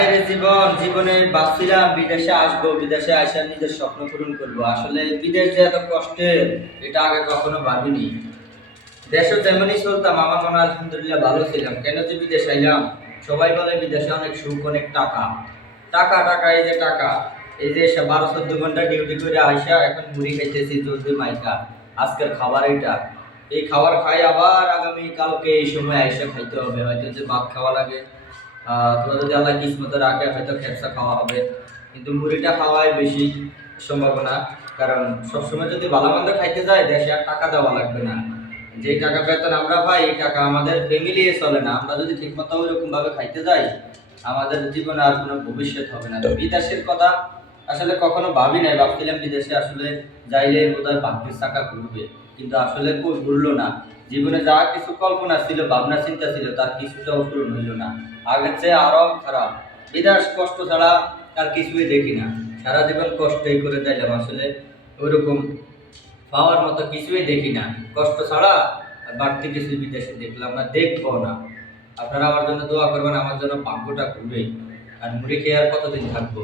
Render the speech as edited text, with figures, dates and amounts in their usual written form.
বাইরে জীবনে ভাবছিলাম বিদেশে আসবো, বিদেশে আসা নিজের স্বপ্ন পূরণ করবো। আসলে বিদেশ যে এত কষ্টের এটা আগে কখনো ভাবিনি। দেশে যেমনই চলতাম আমার মনে হয় আলহামদুলিল্লাহ ভালো ছিলাম। কেন যে বিদেশ আইলাম? সবাই বলে বিদেশে অনেক সুখ, অনেক টাকা। টাকা টাকা, এই যে টাকা, এই যে 12-14 ঘন্টা ডিউটি করে আইসা এখন মুড়ি খাইতেছি চলবে মাইকা। আজকের খাবার এটা, এই খাবার খাই আবার আগামী কালকে এই সময় আইসা খাইতে হবে। হয়তো যে ভাত খাওয়া লাগে, তোমরা যদি আল্লাহ কিসমতে রাখে হয়তো খেপসা খাওয়া হবে, কিন্তু মুড়িটা খাওয়াই বেশি সম্ভাবনা। কারণ সবসময় যদি ভালো মন্দ খাইতে যায় দেশে আর টাকা দেওয়া লাগবে না। যে টাকা বেতন আমরা পাই এই টাকা আমাদের ফ্যামিলি চলে না। আমরা যদি ঠিকমতো ওইরকম ভাবে খাইতে যাই আমাদের জীবনে আর কোনো ভবিষ্যৎ হবে না। বিদেশের কথা আসলে কখনো ভাবি নাই, ভাবছিলাম বিদেশে আসলে যাইলে বোধহয় ভাগ্যের চাকা ঘুরবে, কিন্তু আসলে কই ঘুরলো না। জীবনে যা কিছু কল্পনা ছিল, ভাবনা চিন্তা ছিল, তার কিছুটাও পূরণ হইল না। আগের চেয়ে আরো খারাপ। বিদেশ কষ্ট ছাড়া আর কিছুই দেখি না। সারা জীবন কষ্টই করে যাইলাম, আসলে ওইরকম পাওয়ার মতো কিছুই দেখি না। কষ্ট ছাড়া আর বাড়তি কিছু বিদেশে দেখলাম না, দেখবো না। আপনারা আমার জন্য দোয়া করবেন, আমার জন্য ভাগ্যটা ঘুরবে। আর মুড়ি খেয়ে আর কতদিন থাকবো?